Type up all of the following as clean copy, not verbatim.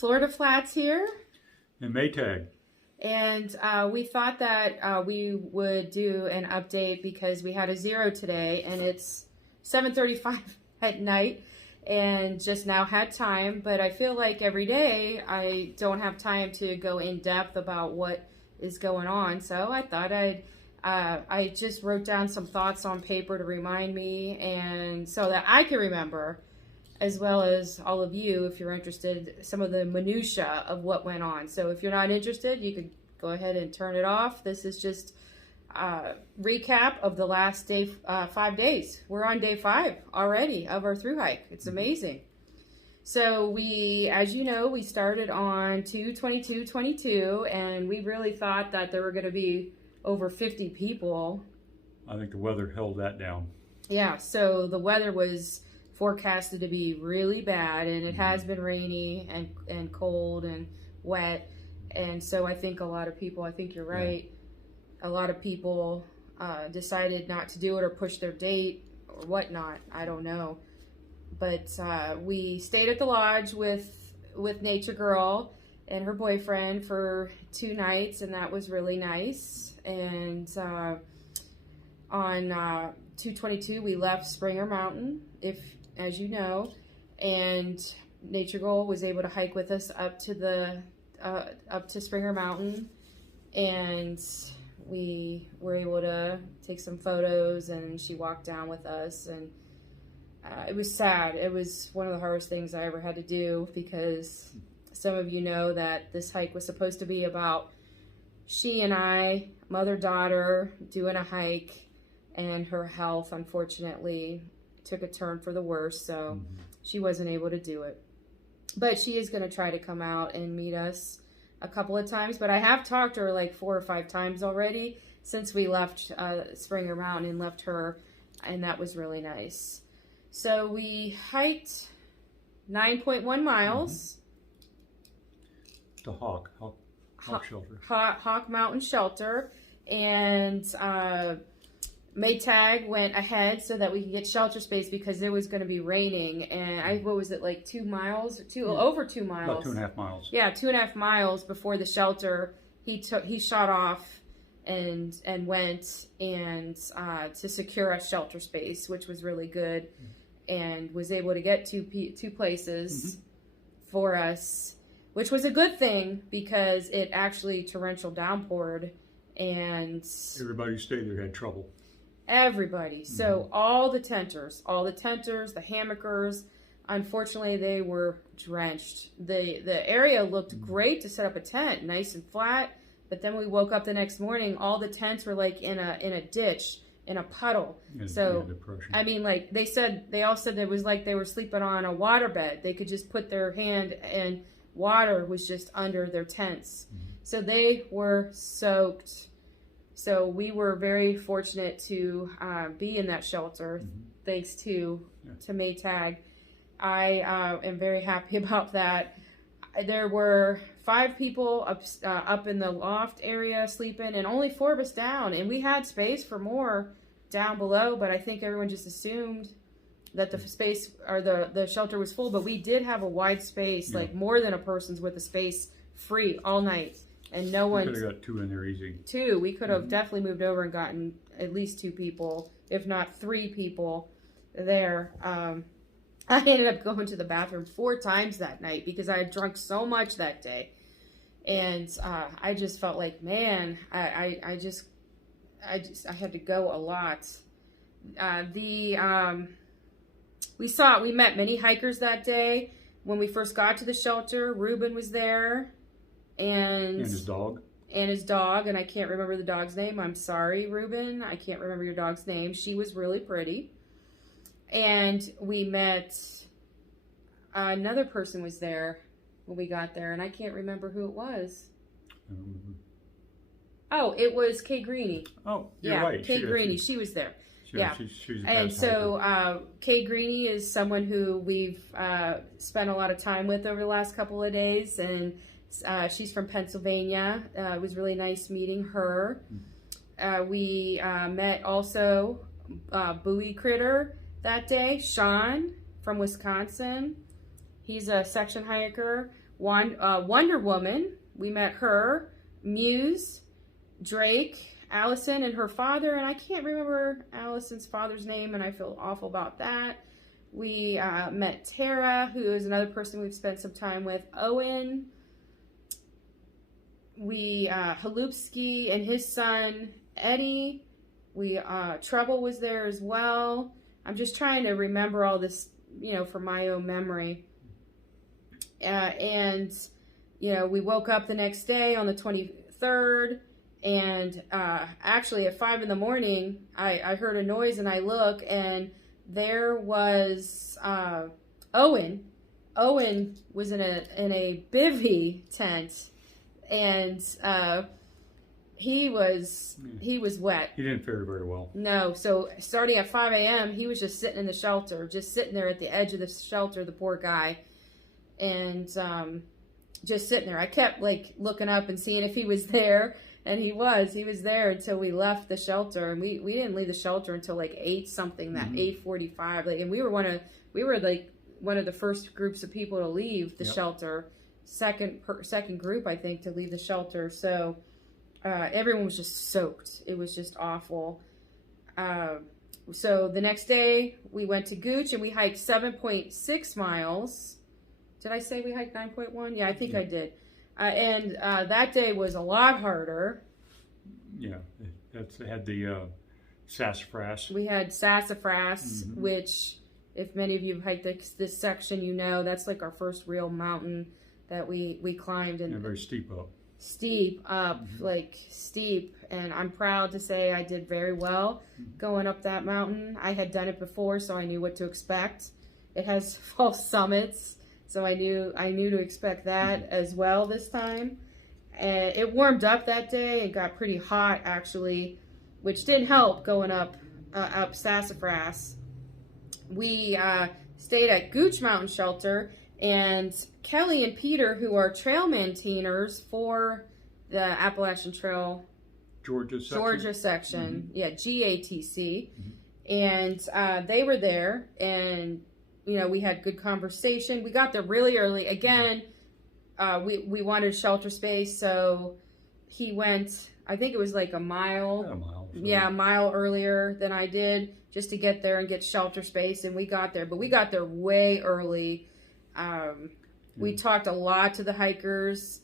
Florida Flats here. And Maytag. And we thought that we would do an update because we had a 0 today and it's 7:35 at night and just now had time. But I feel like every day I don't have time to go in depth about what is going on. So I thought I just wrote down some thoughts on paper to remind me and so that I can remember, as well as all of you, if you're interested, some of the minutia of what went on. So if you're not interested, you could go ahead and turn it off. This is just a recap of the last day, 5 days. We're on day 5 already of our through hike. It's amazing. So we, as you know, we started on 2/22/22, and we really thought that there were going to be over 50 people. I think the weather held that down. Yeah, so the weather was forecasted to be really bad, and it has been rainy and cold and wet, and so I think a lot of people, I think you're right, a lot of people decided not to do it or push their date or whatnot. I don't know, but we stayed at the lodge with Nature Girl and her boyfriend for 2 nights, and that was really nice. And on 2/22 we left Springer Mountain, as you know, and Nature Girl was able to hike with us up to Springer Mountain, and we were able to take some photos, and she walked down with us, and it was sad. It was one of the hardest things I ever had to do, because some of you know that this hike was supposed to be about she and I, mother-daughter, doing a hike, and her health, unfortunately, took a turn for the worse, so she wasn't able to do it. But she is going to try to come out and meet us a couple of times, but I have talked to her like 4 or 5 times already since we left Springer Mountain and left her, and that was really nice. So we hiked 9.1 miles. The Hawk Shelter. Hawk Mountain Shelter, and Maytag went ahead so that we could get shelter space because it was going to be raining, and what was it, like 2 miles? Over 2 miles. About 2.5 miles. Yeah, 2.5 miles before the shelter. He shot off and went and to secure us shelter space, which was really good, and was able to get two places for us, which was a good thing because it actually torrential downpoured, and everybody who stayed there had trouble. Everybody. So all the tenters, the hammockers, unfortunately they were drenched. The area looked great to set up a tent, nice and flat, but then we woke up the next morning, all the tents were like in a ditch, in a puddle. So I mean, like they all said it was like they were sleeping on a waterbed. They could just put their hand and water was just under their tents. So they were soaked. So we were very fortunate to be in that shelter, thanks to Maytag. I am very happy about that. There were 5 people up in the loft area sleeping, and only 4 of us down. And we had space for more down below, but I think everyone just assumed that the space or the shelter was full. But we did have a wide space, like more than a person's worth of space, free all night. And no one could have got 2 in there easy. 2. We could have definitely moved over and gotten at least 2 people, if not 3 people there. I ended up going to the bathroom 4 times that night because I had drunk so much that day, and I just felt like, man, I had to go a lot. We met many hikers that day. When we first got to the shelter, Ruben was there. And his dog. And I can't remember the dog's name. I'm sorry, Ruben. I can't remember your dog's name. She was really pretty. And we met another person was there when we got there, and I can't remember who it was. Oh, it was Kay Greeny. Oh, you're right. Kay Greeny. She was there. She's and so Kay Greeny is someone who we've spent a lot of time with over the last couple of days, and she's from Pennsylvania. It was really nice meeting her. We met also Buoy Critter that day, Sean from Wisconsin. He's a section hiker. Wonder Woman. We met her. Muse, Drake, Allison and her father, and I can't remember Allison's father's name, and I feel awful about that. We met Tara, who is another person we've spent some time with. Owen. We Halupski and his son Eddie. We Trouble was there as well. I'm just trying to remember all this, from my own memory. And we woke up the next day on the 23rd, and actually at 5 a.m, I heard a noise, and I look, and there was Owen. Owen was in a bivvy tent, and he was wet. He didn't fare very well. No, so starting at 5 a.m, he was just sitting in the shelter, just sitting there at the edge of the shelter, the poor guy, and just sitting there. I kept looking up and seeing if he was there, and he was there until we left the shelter, and we didn't leave the shelter until 8 something, that 8:45, and we were one of the first groups of people to leave the shelter, second group I think to leave the shelter. So everyone was just soaked. It was just awful. So the next day we went to Gooch, and we hiked 7.6 miles. Did I say we hiked 9.1? Yeah, I think I did. And that day was a lot harder. Yeah, it had the sassafras. We had sassafras, which, if many of you have hiked this section, that's our first real mountain that we climbed. And very steep up. Steep up, steep. And I'm proud to say I did very well going up that mountain. I had done it before, so I knew what to expect. It has false summits. So I knew to expect that as well this time. And it warmed up that day. It got pretty hot actually, which didn't help going up Sassafras. We stayed at Gooch Mountain Shelter, and Kelly and Peter, who are trail maintainers for the Appalachian Trail Georgia section, GATC, and they were there, and we had good conversation. We got there really early. Again, we wanted shelter space, so he went, I think it was a mile. A mile. A mile earlier than I did, just to get there and get shelter space, and we got there. But we got there way early. We talked a lot to the hikers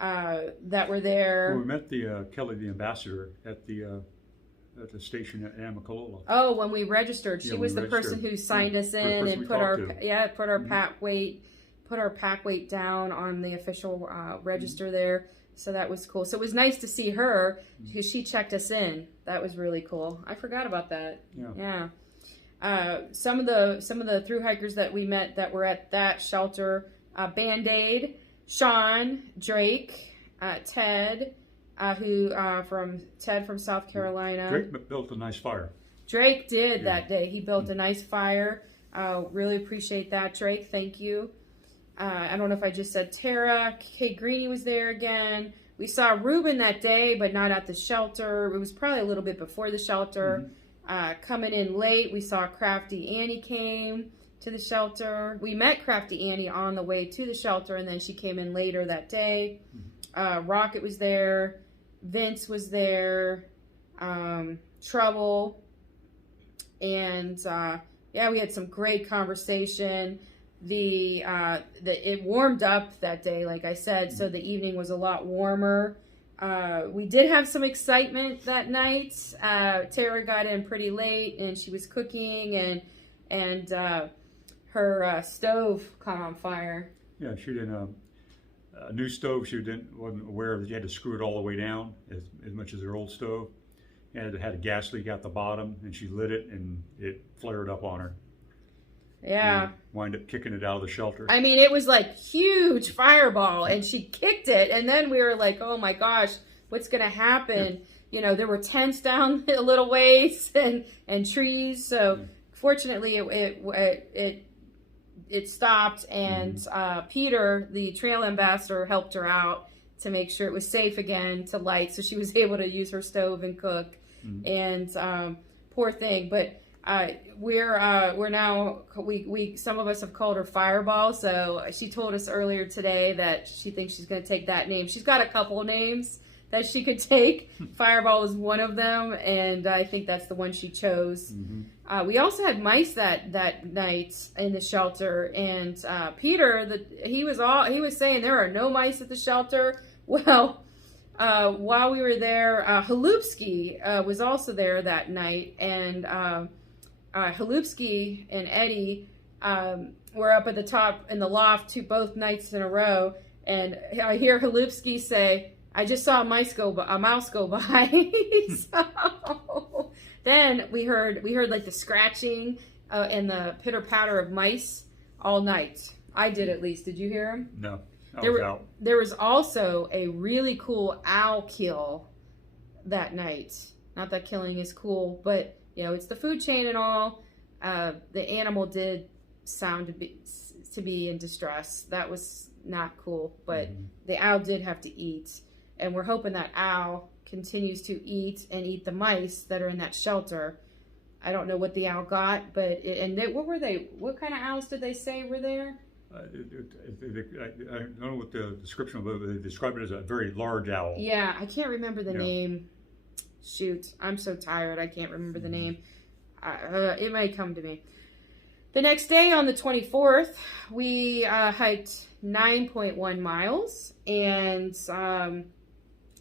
that were there. Well, we met the Kelly, the ambassador, at the station at Amicalola. Oh, when we registered, she was the person who signed us in and put our pack weight down on the official register there. So that was cool. So it was nice to see her because she checked us in. That was really cool. I forgot about that. Yeah. Some of the thru hikers that we met that were at that shelter: Band-Aid, Sean, Drake, Ted. Ted from South Carolina. Drake built a nice fire. Drake did that day. He built a nice fire. Really appreciate that, Drake. Thank you. I don't know if I just said Tara. Kay Greeny was there again. We saw Ruben that day, but not at the shelter. It was probably a little bit before the shelter. Coming in late, we saw Crafty Annie came to the shelter. We met Crafty Annie on the way to the shelter, and then she came in later that day. Rocket was there. Vince was there. Trouble. And we had some great conversation. It warmed up that day, like I said, so the evening was a lot warmer. We did have some excitement that night. Tara got in pretty late, and she was cooking, and her stove caught on fire. Yeah, she didn't. A new stove, she wasn't aware that you had to screw it all the way down as much as her old stove. And it had a gas leak at the bottom, and she lit it, and it flared up on her. Yeah. And wind up kicking it out of the shelter. I mean, it was huge fireball, and she kicked it, and then we were like, oh my gosh, what's going to happen? Yeah. There were tents down a little ways and trees, so fortunately it stopped, and Peter, the trail ambassador, helped her out to make sure it was safe again to light, so she was able to use her stove and cook. And poor thing, but We're now we some of us have called her Fireball. So she told us earlier today that she thinks she's going to take that name. She's got a couple of names that she could take. Fireball is one of them, and I think that's the one she chose. Mm-hmm. We also had mice that night in the shelter, and Peter, he was saying there are no mice at the shelter. Well, while we were there, Halupski was also there that night, and Halupski and Eddie were up at the top in the loft both nights in a row, and I hear Halupski say, "I just saw a mouse go by." So then we heard like the scratching and the pitter patter of mice all night. I did, at least. Did you hear him? No, I was out. There was also a really cool owl kill that night. Not that killing is cool, but it's the food chain and all. The animal did sound to be in distress. That was not cool, but the owl did have to eat. And we're hoping that owl continues to eat the mice that are in that shelter. I don't know what the owl got, but what were they? What kind of owls did they say were there? I don't know what the description was, but they described it as a very large owl. Yeah, I can't remember the name. Shoot, I'm so tired. I can't remember the name. It might come to me. The next day, on the 24th, we hiked 9.1 miles and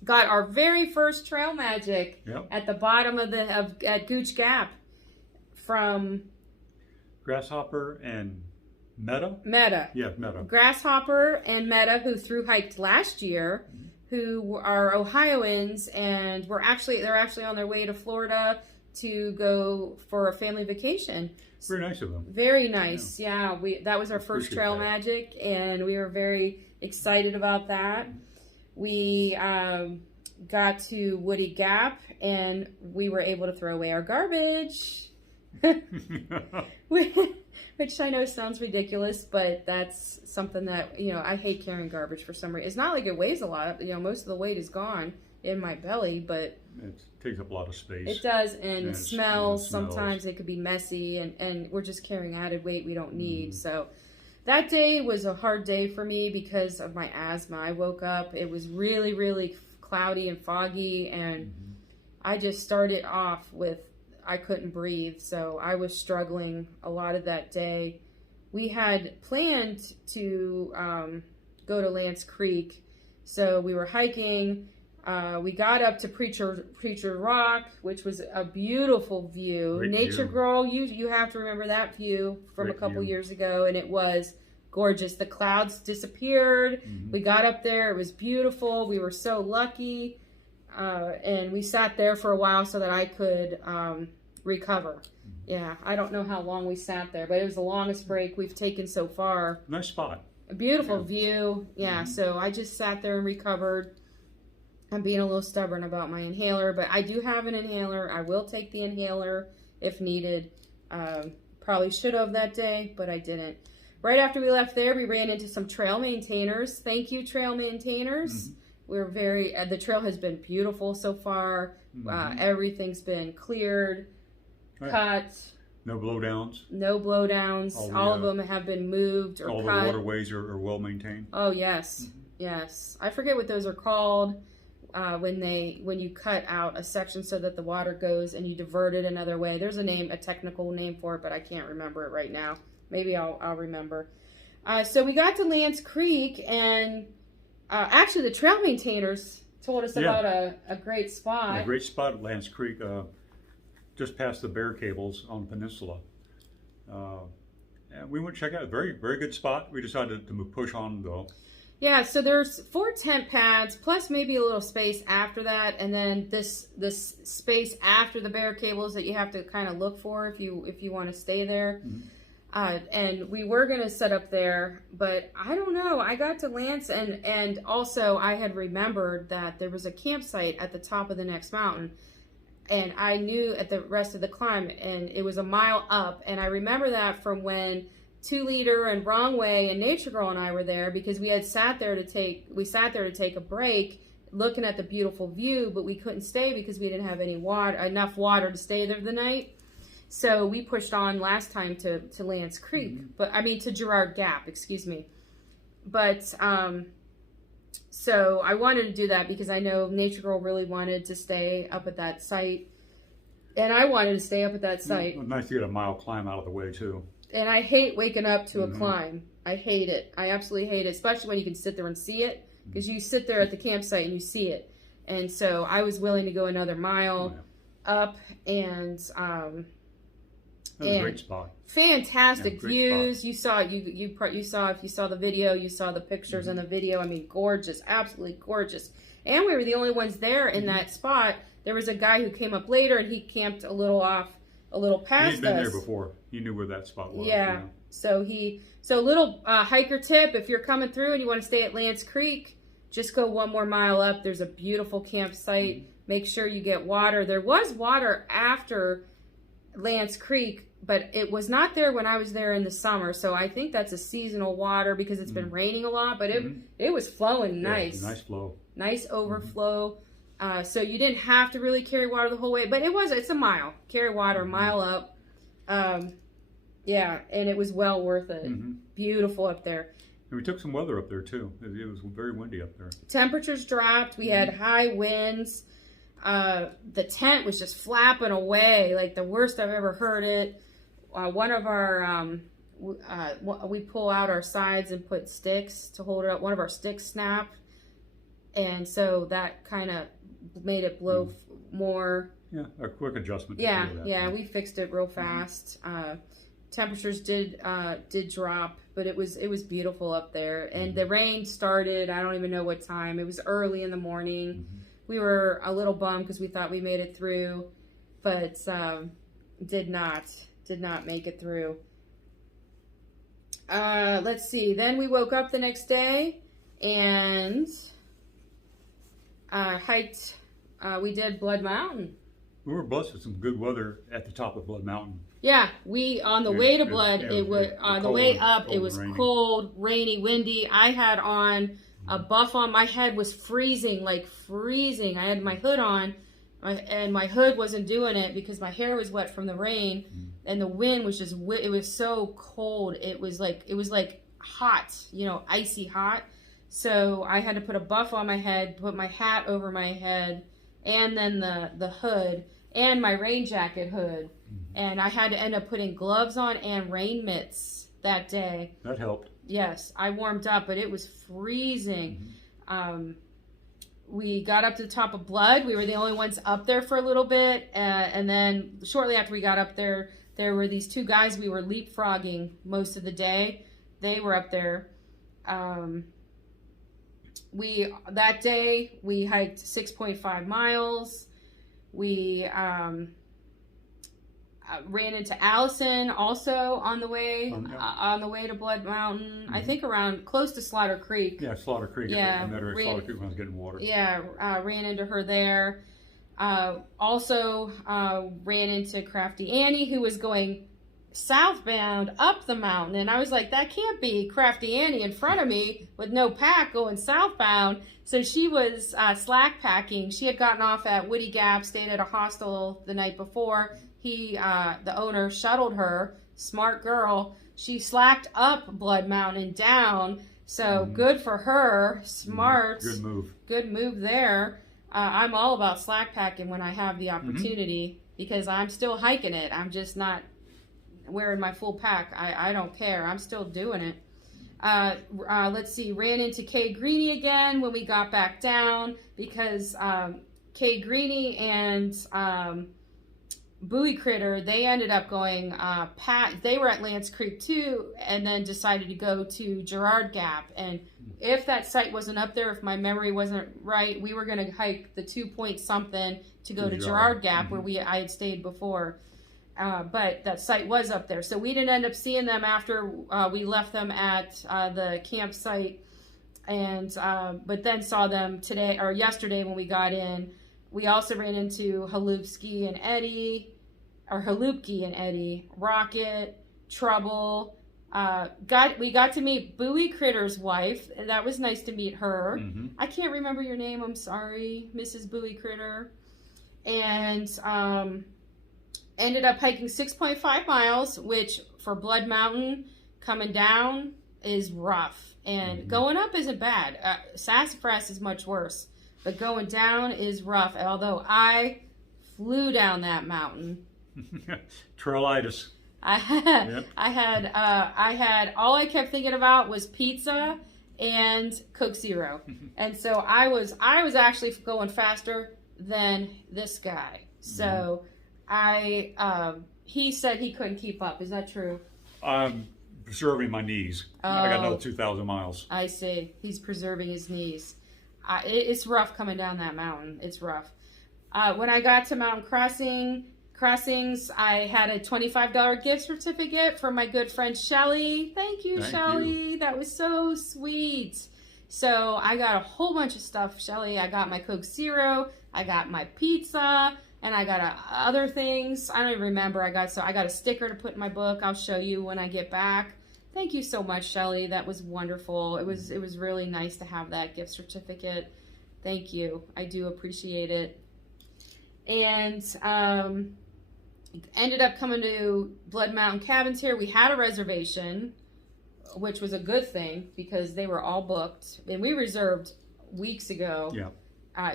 got our very first trail magic at the bottom at Gooch Gap from Grasshopper and Meta. Yeah, Meta. Grasshopper and Meta, who through hiked last year, who are Ohioans, and they're actually on their way to Florida to go for a family vacation. Very nice of them. Very nice. Yeah, that was our first trail magic, and we were very excited about that. We got to Woody Gap, and we were able to throw away our garbage. Which I know sounds ridiculous, but that's something that, I hate carrying garbage for some reason. It's not like it weighs a lot. Most of the weight is gone in my belly, but it takes up a lot of space. It does, and it smells. Sometimes it could be messy, and we're just carrying added weight we don't need. So that day was a hard day for me because of my asthma. I woke up, it was really, really cloudy and foggy, and I just started off with I couldn't breathe, so I was struggling a lot of that day. We had planned to go to Lance Creek, so we were hiking. We got up to Preacher Rock, which was a beautiful view. Great Nature view. Girl, you have to remember that view from a couple years ago, and it was gorgeous. The clouds disappeared. We got up there. It was beautiful. We were so lucky. And we sat there for a while so that I could recover. Yeah, I don't know how long we sat there, but it was the longest break we've taken so far. Nice spot. A beautiful view. Yeah, so I just sat there and recovered. I'm being a little stubborn about my inhaler, but I do have an inhaler. I will take the inhaler if needed. Probably should have that day, but I didn't. Right after we left there, we ran into some trail maintainers. Thank you, trail maintainers. We're the trail has been beautiful so far. Everything's been cleared, cut. No blowdowns. No blowdowns. All of them have been moved or all cut. All the waterways are well maintained. Oh, yes. Yes. I forget what those are called when you cut out a section so that the water goes and you divert it another way. There's a technical name for it, but I can't remember it right now. Maybe I'll remember. So we got to Lance Creek, and actually, the trail maintainers told us about a great spot. A great spot at Lance Creek, just past the bear cables on the peninsula. And we went to check out a very, very good spot. We decided to push on, though. Yeah, so there's 4 tent pads, plus maybe a little space after that, and then this space after the bear cables that you have to kind of look for if you want to stay there. And we were going to set up there, but I don't know. I got to Lance, and also I had remembered that there was a campsite at the top of the next mountain, and I knew at the rest of the climb, and it was a mile up, and I remember that from when 2 Liter and Wrong Way and Nature Girl and I were there, because we sat there to take a break looking at the beautiful view, but we couldn't stay because we didn't have enough water to stay there the night. So we pushed on last time to Lance Creek, to Girard Gap, excuse me. But so I wanted to do that because I know Nature Girl really wanted to stay up at that site, and I wanted to stay up at that site. It's nice to get a mile climb out of the way too. And I hate waking up to a climb. I hate it. I absolutely hate it, especially when you can sit there and see it, because you sit there at the campsite and you see it. And so I was willing to go another mile up, and that was a great spot. Fantastic views. Spot. You saw if you saw the video, you saw the pictures in the video. I mean, gorgeous, absolutely gorgeous. And we were the only ones there in that spot. There was a guy who came up later, and he camped a little past us. He'd been there before. He knew where that spot was. Yeah. So little hiker tip: if you're coming through and you want to stay at Lance Creek, just go one more mile up. There's a beautiful campsite. Make sure you get water. There was water after Lance Creek, but it was not there when I was there in the summer. So I think that's a seasonal water because it's been raining a lot, but it was flowing nice. Nice flow. Nice overflow. So you didn't have to really carry water the whole way, but it's a mile. Carry water, mile up. And it was well worth it. Beautiful up there. And we took some weather up there too. It was very windy up there. Temperatures dropped. We had high winds. The tent was just flapping away like the worst I've ever heard it. One of our, we pull out our sides and put sticks to hold it up. One of our sticks snapped. And so that kind of made it blow more. Yeah, a quick adjustment. We fixed it real fast. Temperatures did drop, but it was beautiful up there. And the rain started, I don't even know what time. It was early in the morning. We were a little bummed because we thought we made it through, but did not make it through. Let's see. Then we woke up the next day and hiked. We did Blood Mountain. We were blessed with some good weather at the top of Blood Mountain. Yeah, on the way to Blood, it was on the way up. It was cold, rainy, windy. I had on a buff on. My head was freezing, like freezing. I had my hood on, and my hood wasn't doing it because my hair was wet from the rain, and the wind was just. It was so cold. It was like hot, icy hot. So I had to put a buff on my head, put my hat over my head, and then the hood and my rain jacket hood. And I had to end up putting gloves on and rain mitts that day. That helped. Yes, I warmed up, but it was freezing. We got up to the top of Blood. We were the only ones up there for a little bit. And then shortly after we got up there, there were these two guys we were leapfrogging most of the day. They were up there. That day, we hiked 6.5 miles. We ran into Allison also on the way to Blood Mountain. I think around close to Slaughter Creek. Yeah, Slaughter Creek. Yeah, I met her at Slaughter Creek when I was getting water. Yeah, ran into her there. Also ran into Crafty Annie, who was going southbound up the mountain, and I was like, that can't be Crafty Annie in front of me with no pack going southbound. So she was slack packing. She had gotten off at Woody Gap, stayed at a hostel the night before. The owner shuttled her, smart girl. She slacked up Blood Mountain and down. So good for her, smart. Good move there. I'm all about slack packing when I have the opportunity because I'm still hiking it. I'm just not wearing my full pack. I don't care. I'm still doing it. Let's see. Ran into Kay Greeny again when we got back down because Kay Greeny and Buoy Critter, they ended up going they were at Lance Creek too, and then decided to go to Girard Gap. And if that site wasn't up there, if my memory wasn't right, we were going to hike the 2 something to go to Girard Gap where I had stayed before. But that site was up there, so we didn't end up seeing them after we left them at the campsite, and but then saw them yesterday when we got in. We also ran into Halupski and Eddie, Rocket, Trouble. We got to meet Buoy Critter's wife, and that was nice to meet her. I can't remember your name. I'm sorry, Mrs. Buoy Critter. And ended up hiking 6.5 miles, which for Blood Mountain, coming down is rough. And going up isn't bad. Sassafras is much worse. But going down is rough. Although I flew down that mountain. Trailitis. I had all I kept thinking about was pizza and Coke Zero. And so I was actually going faster than this guy. So he said he couldn't keep up. Is that true? I'm preserving my knees. I got another 2,000 miles. I see. He's preserving his knees. It's rough coming down that mountain. It's rough. When I got to Mountain Crossings, I had a $25 gift certificate from my good friend Shelly. Thank you, Shelly. That was so sweet. So I got a whole bunch of stuff, Shelly. I got my Coke Zero. I got my pizza. And I got other things. I don't even remember. I got a sticker to put in my book. I'll show you when I get back. Thank you so much, Shelly. That was wonderful. It was really nice to have that gift certificate. Thank you. I do appreciate it. And ended up coming to Blood Mountain Cabins here. We had a reservation, which was a good thing because they were all booked. And we reserved weeks ago. Yeah.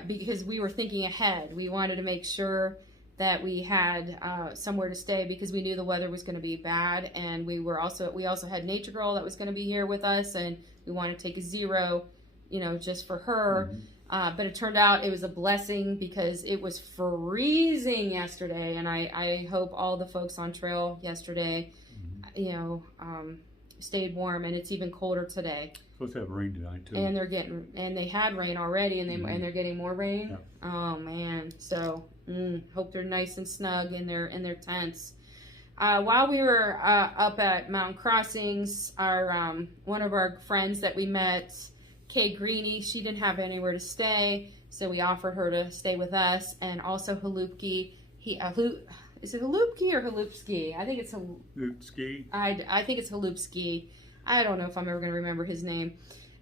Because we were thinking ahead. We wanted to make sure that we had somewhere to stay because we knew the weather was going to be bad, and we also had Nature Girl that was going to be here with us, and we wanted to take a Zero, just for her. But it turned out it was a blessing because it was freezing yesterday, and I hope all the folks on trail yesterday, stayed warm, and it's even colder today. Supposed to have rain tonight too. And they had rain already, and they're getting more rain. Yeah. Oh man! So hope they're nice and snug in their tents. While we were up at Mountain Crossings, our one of our friends that we met, Kay Greeny, she didn't have anywhere to stay, so we offered her to stay with us, and also Halupki. Is it Halupki or Halupski? I think it's Halupski. I think it's Halupski. I don't know if I'm ever going to remember his name.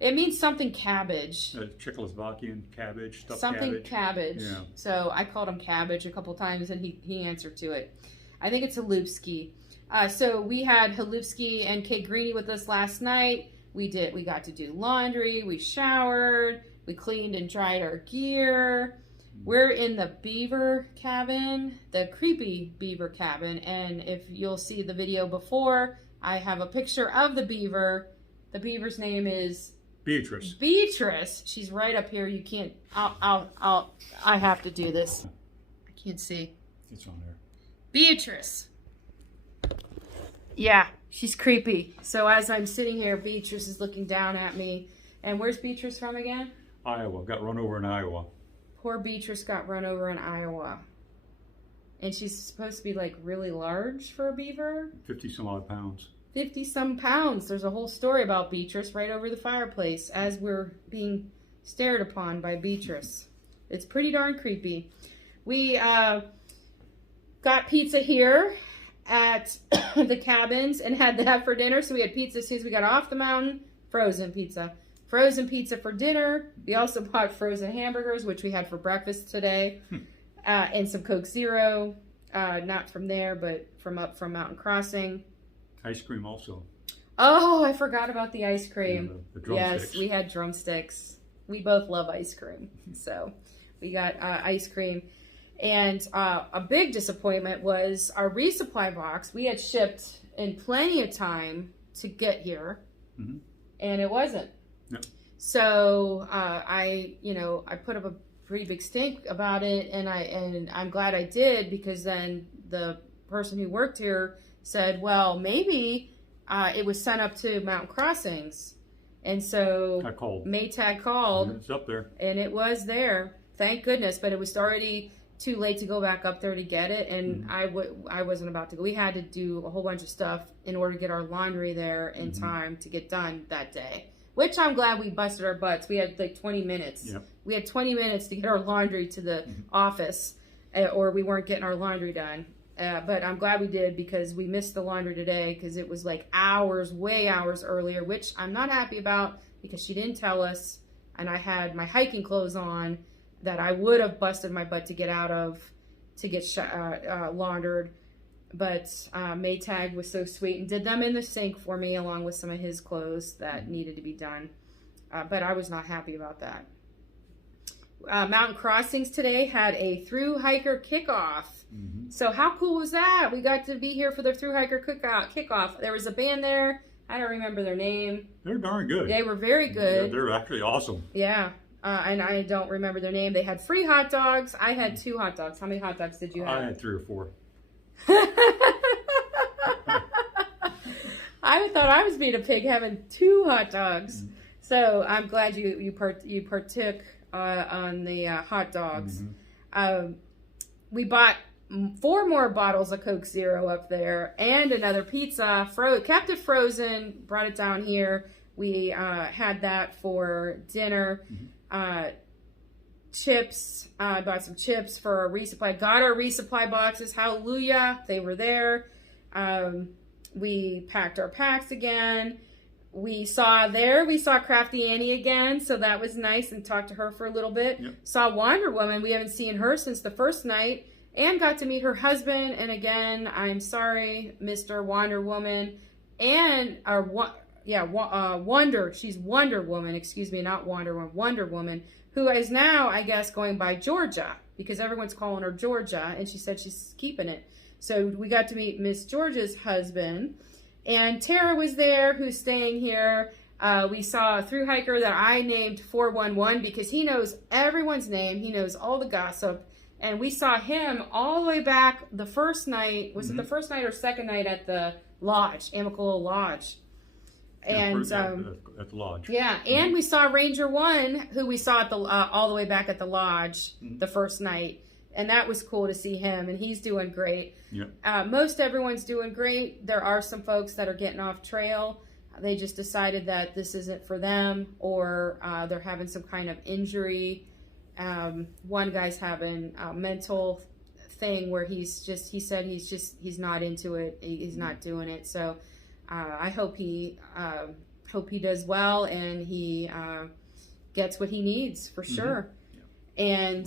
It means something cabbage. Czechoslovakian cabbage, stuffed something cabbage. Yeah. So I called him cabbage a couple times, and he answered to it. I think it's Halupski. So we had Halupski and Kate Greeny with us last night. We got to do laundry. We showered. We cleaned and dried our gear. We're in the beaver cabin, the creepy beaver cabin. And if you'll see the video before, I have a picture of the beaver. The beaver's name is Beatrice. Beatrice. She's right up here. You can't. I have to do this. I can't see. It's on there. Beatrice. Yeah, she's creepy. So as I'm sitting here, Beatrice is looking down at me. And where's Beatrice from again? Iowa. Got run over in Iowa. Poor Beatrice got run over in Iowa. And she's supposed to be like really large for a beaver. 50 some odd pounds. 50 some pounds. There's a whole story about Beatrice right over the fireplace as we're being stared upon by Beatrice. It's pretty darn creepy. We got pizza here at the cabins and had that for dinner. So we had pizza as soon as we got off the mountain. Frozen pizza. Frozen pizza for dinner. We also bought frozen hamburgers, which we had for breakfast today. And some Coke Zero. Not from there, but from Mountain Crossing. Ice cream also. Oh, I forgot about the ice cream. Yeah, the drumsticks. Yes, we had drumsticks. We both love ice cream. So we got ice cream. And a big disappointment was our resupply box. We had shipped in plenty of time to get here. Mm-hmm. And it wasn't. No. So I put up a pretty big stink about it, and I'm glad I did, because then the person who worked here said, well, maybe it was sent up to Mountain Crossings. And so I called. Maytag called. It's up there. And it was there. Thank goodness. But it was already too late to go back up there to get it. And I wasn't about to go. We had to do a whole bunch of stuff in order to get our laundry there in time to get done that day. Which I'm glad we busted our butts. We had like 20 minutes. Yep. We had 20 minutes to get our laundry to the office, or we weren't getting our laundry done. But I'm glad we did, because we missed the laundry today because it was like way hours earlier, which I'm not happy about because she didn't tell us. And I had my hiking clothes on that I would have busted my butt to get out of, to get laundered. But Maytag was so sweet and did them in the sink for me along with some of his clothes that needed to be done. But I was not happy about that. Mountain Crossings today had a Thru hiker kickoff. So how cool was that? We got to be here for the Thru hiker kickoff. There was a band there. I don't remember their name. They're darn good. They were very good. They're actually awesome. Yeah. And I don't remember their name. They had free hot dogs. I had 2 hot dogs. How many hot dogs did you have? I had 3 or 4. I thought I was being a pig having 2 hot dogs. So I'm glad you partook on the hot dogs. We bought 4 more bottles of Coke Zero up there and another pizza. Kept it frozen, brought it down here. We had that for dinner. Chips. I bought some chips for our resupply. Got our resupply boxes. Hallelujah. They were there. We packed our packs again. We saw Crafty Annie again, so that was nice, and talked to her for a little bit. Saw Wonder Woman. We haven't seen her since the first night, and got to meet her husband. And again, I'm sorry, Mr. Wonder Woman, and Wonder. She's Wonder Woman. Excuse me, not Wonder Woman. Wonder Woman, who is now, I guess, going by Georgia because everyone's calling her Georgia, and she said she's keeping it. So we got to meet Miss Georgia's husband. And Tara was there, who's staying here. We saw a thru hiker that I named 411 because he knows everyone's name. He knows all the gossip. And we saw him all the way back the first night. Was it the first night or second night at the lodge, Amical Lodge? And at the lodge. Yeah, and we saw Ranger 1, who we saw at the all the way back at the lodge the first night. And that was cool to see him, and he's doing great. Most everyone's doing great. There are some folks that are getting off trail. They just decided that this isn't for them, or they're having some kind of injury. One guy's having a mental thing where he said he's not into it. He's not doing it. So I hope he does well, and he gets what he needs for sure. And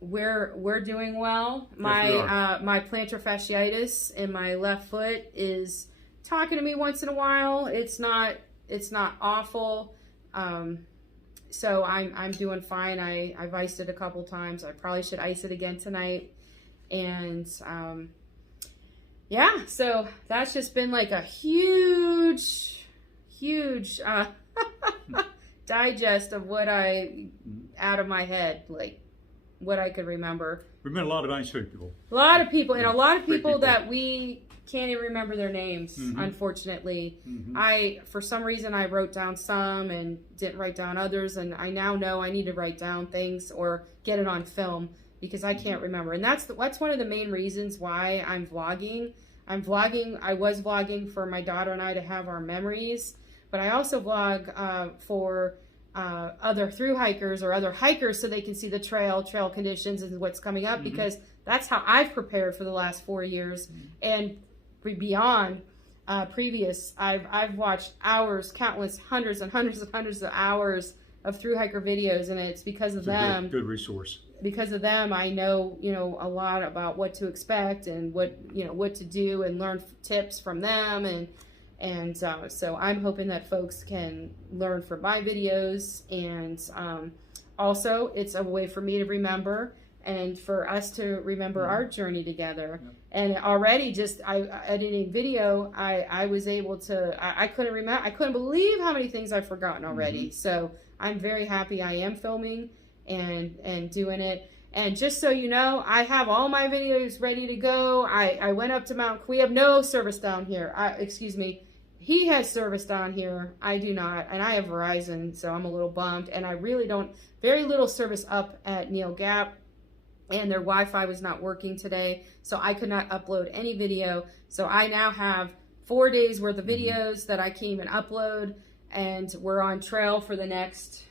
we're doing well. My plantar fasciitis in my left foot is talking to me once in a while. It's not awful. So I'm doing fine. I've iced it a couple times. I probably should ice it again tonight. And yeah, so that's just been like a huge digest of what out of my head, like what I could remember. We've met a lot of nice people. A lot of people, and a lot of people that we can't even remember their names, unfortunately. For some reason, I wrote down some and didn't write down others, and I now know I need to write down things or get it on film because I can't remember. And that's one of the main reasons why I'm vlogging. I was vlogging for my daughter and I to have our memories, but I also vlog for other thru hikers or other hikers so they can see the trail conditions and what's coming up, because that's how I've prepared for the last 4 years and beyond previous. I've watched hours, countless hundreds and hundreds and hundreds of hours of thru hiker videos, and it's because of them. Good resource. Because of them, I know a lot about what to expect and what to do, and learn tips from them, and so I'm hoping that folks can learn from my videos, and also it's a way for me to remember and for us to remember our journey together. And already just editing video, I was able to, I couldn't believe how many things I've forgotten already. So I'm very happy I am filming and doing it. And just so you know, I have all my videos ready to go. I went up to we have no service down here. Excuse me. He has service down here. I do not. And I have Verizon, so I'm a little bummed. And I really don't, very little service up at Neil Gap. And their Wi-Fi was not working today, so I could not upload any video. So I now have 4 days worth of videos that I can't even upload. And we're on trail for the next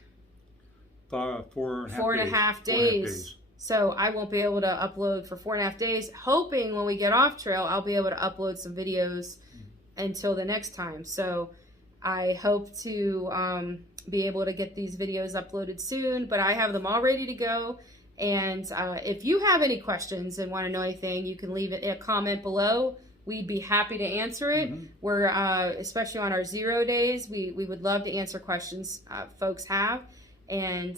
4.5 days. So I won't be able to upload for 4.5 days, hoping when we get off trail, I'll be able to upload some videos until the next time. So I hope to be able to get these videos uploaded soon, but I have them all ready to go. And if you have any questions and want to know anything, you can leave a comment below. We'd be happy to answer it. We're, especially on our 0 days, we would love to answer questions folks have. And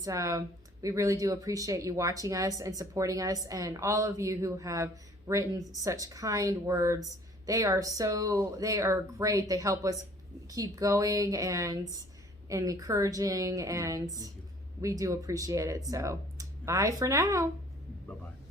we really do appreciate you watching us and supporting us, and all of you who have written such kind words. They are great. They help us keep going and encouraging, and we do appreciate it. So bye for now. Bye-bye.